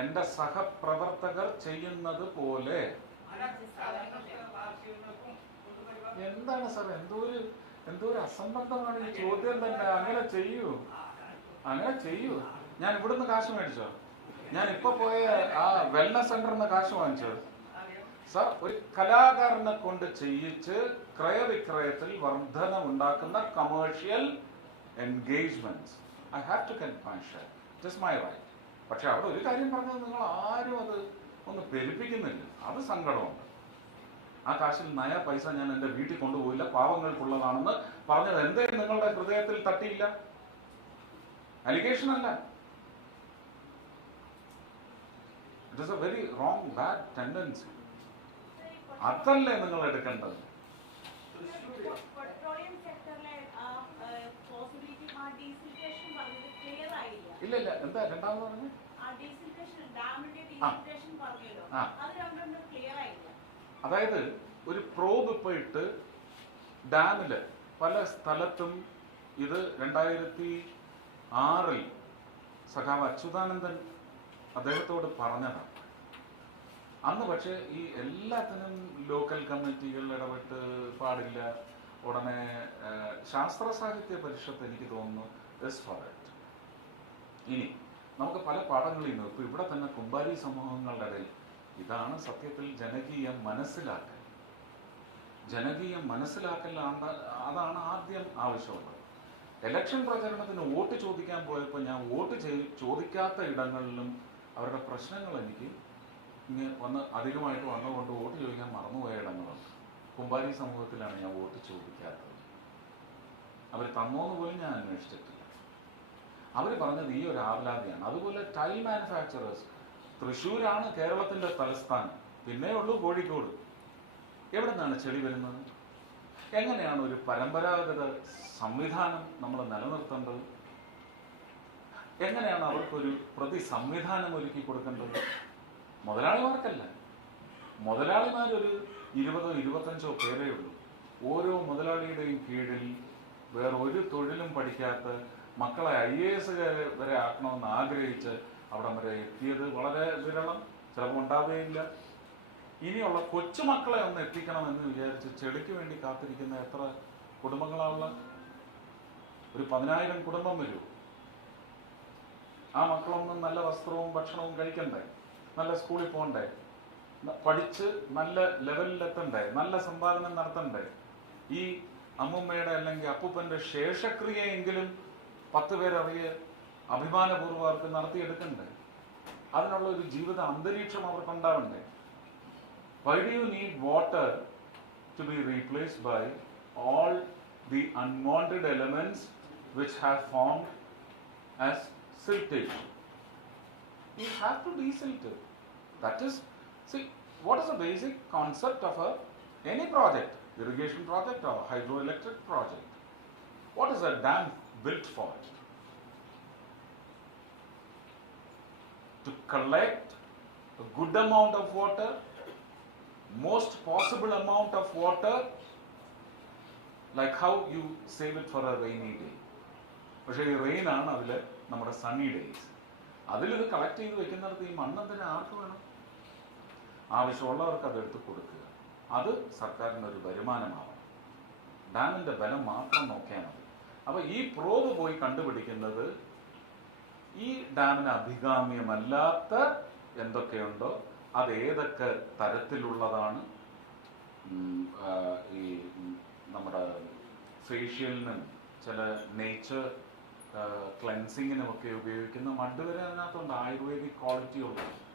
എന്റെ സഹപ്രവർത്തകർ ചെയ്യുന്നത് പോലെ. എന്താണ് സാർ, എന്തോ ഒരു അസംബന്ധമാണ് ഈ ചോദ്യം തന്നെ. അങ്ങനെ ചെയ്യൂ. ഞാൻ ഇവിടുന്ന് കാശ് മേടിച്ചോ? ഞാൻ ഇപ്പൊ പോയ ആ വെൽനസ് സെന്ററിന് കാശ് വാങ്ങിച്ചോ? സാർ, ഒരു കലാകാരനെ കൊണ്ട് ചെയ്യിച്ച് ക്രയവിക്രയത്തിൽ വർധന ഉണ്ടാക്കുന്ന commercial engagements I have to get my share. It is my right. പക്ഷെ അവിടെ ഒരു കാര്യം പറഞ്ഞത് നിങ്ങൾ ആരും അത് ഒന്ന് പെരുപ്പിക്കുന്നില്ല. അത് സങ്കടമുണ്ട്. ആ കാശിൽ നയ പൈസ ഞാൻ എൻ്റെ വീട്ടിൽ കൊണ്ടുപോയില്ല, പാവങ്ങൾക്കുള്ളതാണെന്ന് പറഞ്ഞത് എന്തേ നിങ്ങളുടെ ഹൃദയത്തിൽ തട്ടിയില്ല? അലിഗേഷൻ അല്ല. It is A very wrong bad tendency. അതല്ലേ നിങ്ങൾ എടുക്കേണ്ടത്. ഇല്ല എന്താ രണ്ടാമത് പറഞ്ഞു? അതായത് ഒരു പ്രോബ് ഇപ്പൊ ഇട്ട് ഡാമില് പല സ്ഥലത്തും ഇത് 2006 സഖാവ് അച്യുതാനന്ദൻ അദ്ദേഹത്തോട് പറഞ്ഞതാണ്. അന്ന് പക്ഷേ ഈ എല്ലാത്തിനും ലോക്കൽ കമ്മിറ്റികൾ ഇടപെട്ട് പാടില്ല. ഉടനെ ശാസ്ത്ര സാഹിത്യ പരിഷത്ത് എനിക്ക് തോന്നുന്നു ഇസ് ഫോർ ഇറ്റ്. ഇനി നമുക്ക് പല പാഠങ്ങളിൽ നിന്ന് ഇപ്പൊ ഇവിടെ തന്നെ കുമ്പാരി സമൂഹങ്ങളുടെ ഇടയിൽ ഇതാണ് സത്യത്തിൽ ജനകീയം മനസ്സിലാക്കൽ. അതാണ് ആദ്യം ആവശ്യമുള്ളത്. ഇലക്ഷൻ പ്രചരണത്തിന് വോട്ട് ചോദിക്കാൻ പോയപ്പോൾ ഞാൻ വോട്ട് ചോദിക്കാത്ത ഇടങ്ങളിലും അവരുടെ പ്രശ്നങ്ങൾ എനിക്ക് അധികമായിട്ട് വന്നുകൊണ്ട് വോട്ട് ചോദിക്കാൻ മറന്നുപോയ ഇടങ്ങളുണ്ട്. കുമ്പാരി സമൂഹത്തിലാണ് ഞാൻ വോട്ട് ചോദിക്കാത്തത്. അവർ തന്നോന്ന് പോലും ഞാൻ അന്വേഷിച്ചിട്ടില്ല. അവർ പറഞ്ഞത് ഈ ഒരു ആവലാതിയാണ്. അതുപോലെ ടൈൽ മാനുഫാക്ചറേഴ്സ്, തൃശ്ശൂരാണ് കേരളത്തിന്റെ തലസ്ഥാനം, പിന്നെ ഉള്ളൂ കോഴിക്കോട്. എവിടെ നിന്നാണ് ചെളി വരുന്നത്? എങ്ങനെയാണ് ഒരു പരമ്പരാഗത സംവിധാനം നമ്മൾ നിലനിർത്തേണ്ടത്? എങ്ങനെയാണ് അവർക്കൊരു പ്രതി സംവിധാനം ഒരുക്കി കൊടുക്കേണ്ടത്? മുതലാളിമാർക്കല്ല. മുതലാളിമാരൊരു 20-25 പേരേ ഉള്ളൂ. ഓരോ മുതലാളിയുടെയും കീഴിൽ വേറെ ഒരു തൊഴിലും പഠിക്കാത്ത മക്കളെ IAS വരെ ആക്കണമെന്ന് ആഗ്രഹിച്ച് അവിടെ വരെ എത്തിയത് വളരെ വിരളം, ചിലപ്പോൾ ഉണ്ടാവുകയില്ല. ഇനിയുള്ള കൊച്ചുമക്കളെ ഒന്ന് എത്തിക്കണമെന്ന് വിചാരിച്ച് ചെളിക്ക് വേണ്ടി കാത്തിരിക്കുന്ന എത്ര കുടുംബങ്ങളാണുള്ള? ഒരു 10,000 കുടുംബം വരൂ. ആ മക്കളൊന്നും നല്ല വസ്ത്രവും ഭക്ഷണവും കഴിക്കണ്ടേ, നല്ല സ്കൂളിൽ പോകണ്ടേ, പഠിച്ച് നല്ല ലെവലിലെത്തണ്ടേ, നല്ല സമ്പാദനം നടത്തണ്ടേ? ഈ അമ്മുമ്മയുടെ അല്ലെങ്കിൽ അപ്പൂപ്പന്റെ ശേഷക്രിയയെങ്കിലും 10 പേരറിയെ അഭിമാനപൂർവ്വം അവർക്ക് നടത്തിയെടുക്കണ്ടേ? അതിനുള്ള ഒരു ജീവിത അന്തരീക്ഷം അവർക്കുണ്ടാവണ്ടേ? Why do you need water to be replaced by all the unwanted elements which have formed as siltage? You have to desilt it. That is, see, what is the basic concept of any project, irrigation project or hydroelectric project? What is a dam built for? To collect a good amount of water, most possible amount of water, like how you save it for a rainy day. പക്ഷേ ഈ rain ആണ് അതില് നമ്മുടെ Sunny days. അതിലിത് collect ചെയ്ത് വെക്കുന്നിടത്ത് ഈ മണ്ണെന്തിന് ആർക്ക് വേണം? ആവശ്യമുള്ളവർക്ക് അതെടുത്ത് കൊടുക്കുക. അത് സർക്കാരിനൊരു വരുമാനമാവണം. ഡാമിന്റെ ബലം മാത്രം നോക്കിയാൽ മതി. അപ്പൊ ഈ പ്രോബ് പോയി കണ്ടുപിടിക്കുന്നത് ഈ ഡാമിന് അഭികാമ്യമല്ലാത്ത എന്തൊക്കെയുണ്ടോ അത് ഏതൊക്കെ തരത്തിലുള്ളതാണ്. ഈ നമ്മുടെ ഫേഷ്യലിനും ചില നേച്ചർ ക്ലെൻസിങ്ങിനും ഒക്കെ ഉപയോഗിക്കുന്ന മഡ് വരെ അതിനകത്തുണ്ട്, ആയുർവേദിക് ക്വാളിറ്റി ഉള്ളത്.